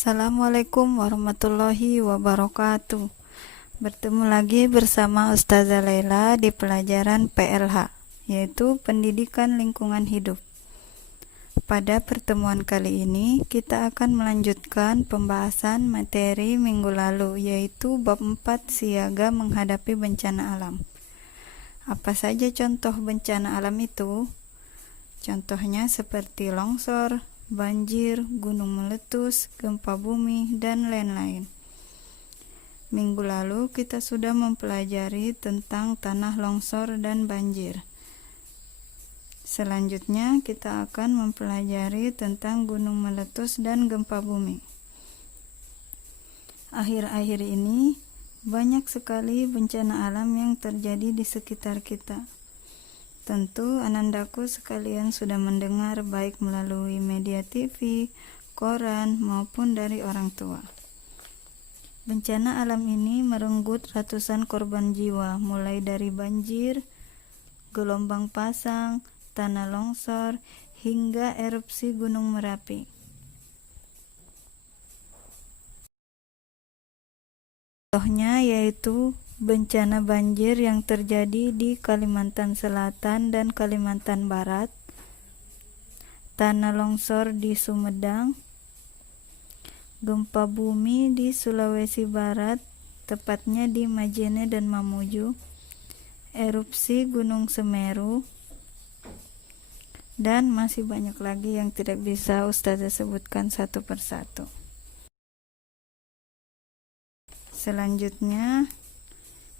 Assalamualaikum warahmatullahi wabarakatuh. Bertemu lagi bersama Ustazah Laila di pelajaran PLH, yaitu Pendidikan Lingkungan Hidup. Pada pertemuan kali ini, kita akan melanjutkan pembahasan materi minggu lalu, yaitu bab 4 siaga menghadapi bencana alam. Apa saja contoh bencana alam itu? Contohnya seperti longsor, banjir, gunung meletus, gempa bumi, dan lain-lain. Minggu lalu kita sudah mempelajari tentang tanah longsor dan banjir. Selanjutnya kita akan mempelajari tentang gunung meletus dan gempa bumi. Akhir-akhir ini banyak sekali bencana alam yang terjadi di sekitar kita. Tentu anandaku sekalian sudah mendengar baik melalui media TV, koran, maupun dari orang tua. Bencana alam ini merenggut ratusan korban jiwa, mulai dari banjir, gelombang pasang, tanah longsor, hingga erupsi Gunung Merapi. Contohnya yaitu bencana banjir yang terjadi di Kalimantan Selatan dan Kalimantan Barat, tanah longsor di Sumedang, gempa bumi di Sulawesi Barat, tepatnya di Majene dan Mamuju, erupsi Gunung Semeru, dan masih banyak lagi yang tidak bisa Ustazah sebutkan satu persatu. Selanjutnya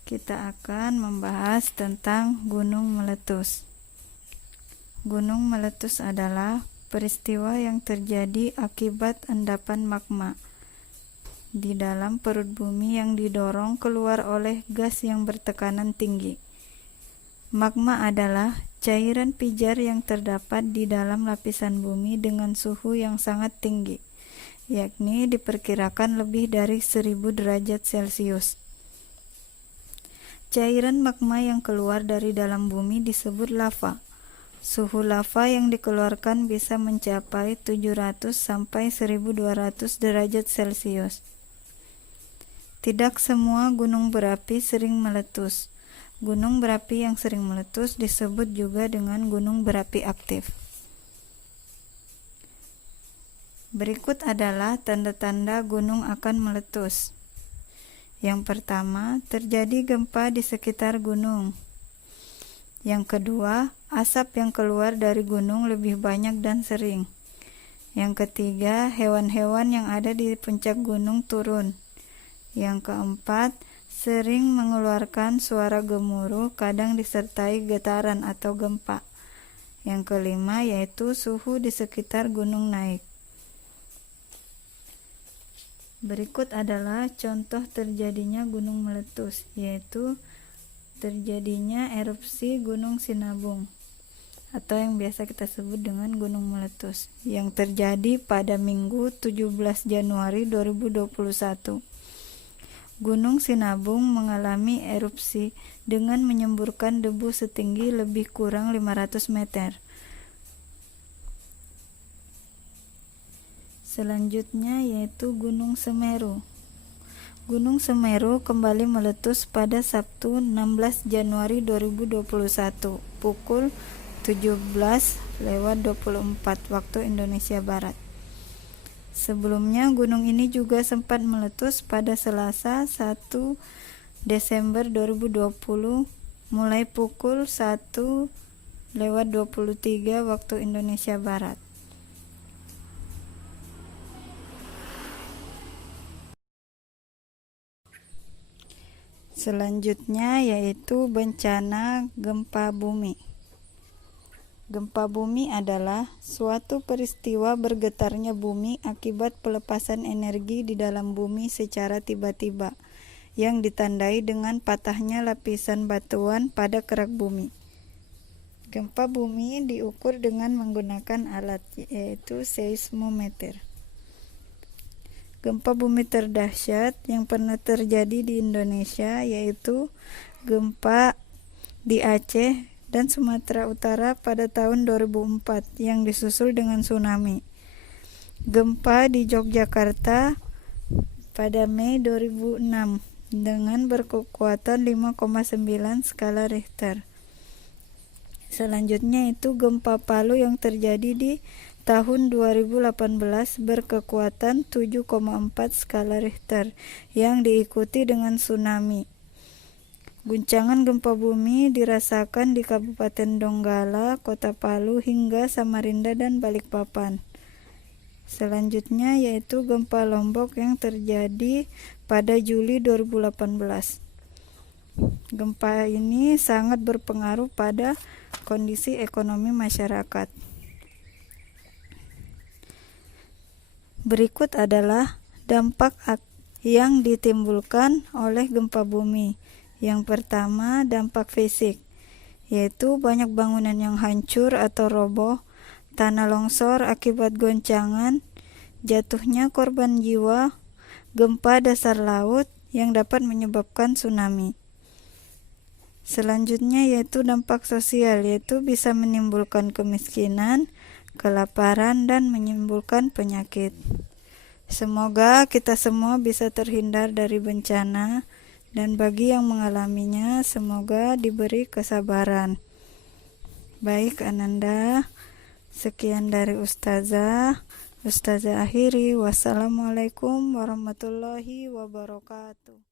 kita akan membahas tentang gunung meletus. Gunung meletus adalah peristiwa yang terjadi akibat endapan magma di dalam perut bumi yang didorong keluar oleh gas yang bertekanan tinggi. Magma adalah cairan pijar yang terdapat di dalam lapisan bumi dengan suhu yang sangat tinggi, yakni diperkirakan lebih dari 1000 derajat Celcius. Cairan magma yang keluar dari dalam bumi disebut lava. Suhu lava yang dikeluarkan bisa mencapai 700 sampai 1200 derajat Celcius. Tidak semua gunung berapi sering meletus. Gunung berapi yang sering meletus disebut juga dengan gunung berapi aktif. Berikut adalah tanda-tanda gunung akan meletus. Yang pertama, terjadi gempa di sekitar gunung. Yang kedua, asap yang keluar dari gunung lebih banyak dan sering. Yang ketiga, hewan-hewan yang ada di puncak gunung turun. Yang keempat, sering mengeluarkan suara gemuruh, kadang disertai getaran atau gempa. Yang kelima, yaitu suhu di sekitar gunung naik. Berikut adalah contoh terjadinya gunung meletus, yaitu terjadinya erupsi Gunung Sinabung atau yang biasa kita sebut dengan gunung meletus yang terjadi pada Minggu 17 Januari 2021. Gunung Sinabung mengalami erupsi dengan menyemburkan debu setinggi lebih kurang 500 meter. Selanjutnya yaitu Gunung Semeru. Gunung Semeru kembali meletus pada Sabtu 16 Januari 2021 pukul 17:24 waktu Indonesia Barat. Sebelumnya gunung ini juga sempat meletus pada Selasa 1 Desember 2020 mulai pukul 1:23 waktu Indonesia Barat. Selanjutnya yaitu bencana gempa bumi. Gempa bumi adalah suatu peristiwa bergetarnya bumi akibat pelepasan energi di dalam bumi secara tiba-tiba yang ditandai dengan patahnya lapisan batuan pada kerak bumi. Gempa bumi diukur dengan menggunakan alat yaitu seismometer. Gempa bumi terdahsyat yang pernah terjadi di Indonesia yaitu gempa di Aceh dan Sumatera Utara pada tahun 2004 yang disusul dengan tsunami. Gempa di Yogyakarta pada Mei 2006 dengan berkekuatan 5,9 skala Richter. Selanjutnya itu gempa Palu yang terjadi di tahun 2018 berkekuatan 7,4 skala Richter yang diikuti dengan tsunami. Guncangan gempa bumi dirasakan di Kabupaten Donggala, Kota Palu, hingga Samarinda dan Balikpapan. Selanjutnya yaitu gempa Lombok yang terjadi pada Juli 2018. Gempa ini sangat berpengaruh pada kondisi ekonomi masyarakat. Berikut adalah dampak yang ditimbulkan oleh gempa bumi. Yang pertama, dampak fisik, yaitu banyak bangunan yang hancur atau roboh, tanah longsor akibat goncangan, jatuhnya korban jiwa, gempa dasar laut yang dapat menyebabkan tsunami. Selanjutnya yaitu dampak sosial, yaitu bisa menimbulkan kemiskinan, kelaparan, dan menimbulkan penyakit. Semoga kita semua bisa terhindar dari bencana, dan bagi yang mengalaminya semoga diberi kesabaran. Baik Ananda, sekian dari Ustazah akhiri. Wassalamualaikum warahmatullahi wabarakatuh.